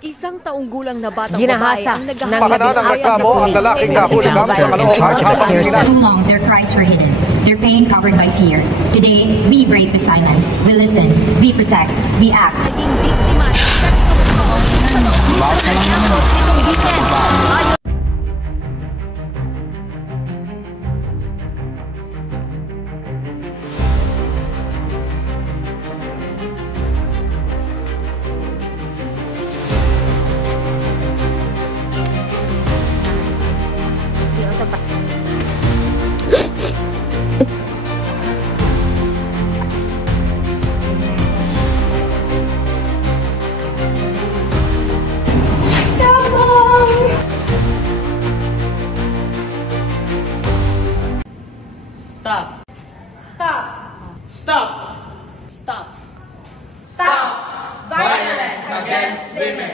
Isang taong gulang na batang babae Ginahasa ang ng naghahanap labing reklamo ang lalaking nahuligang sa kalooban. So long, their cries were hidden, their pain covered by fear. Today, we break the silence. We listen, we protect, we act. naging biktima ng sexual assault sa loob mismo ng campus nitong weekend. Stop. Stop. Stop. Stop. Stop. Violence against women.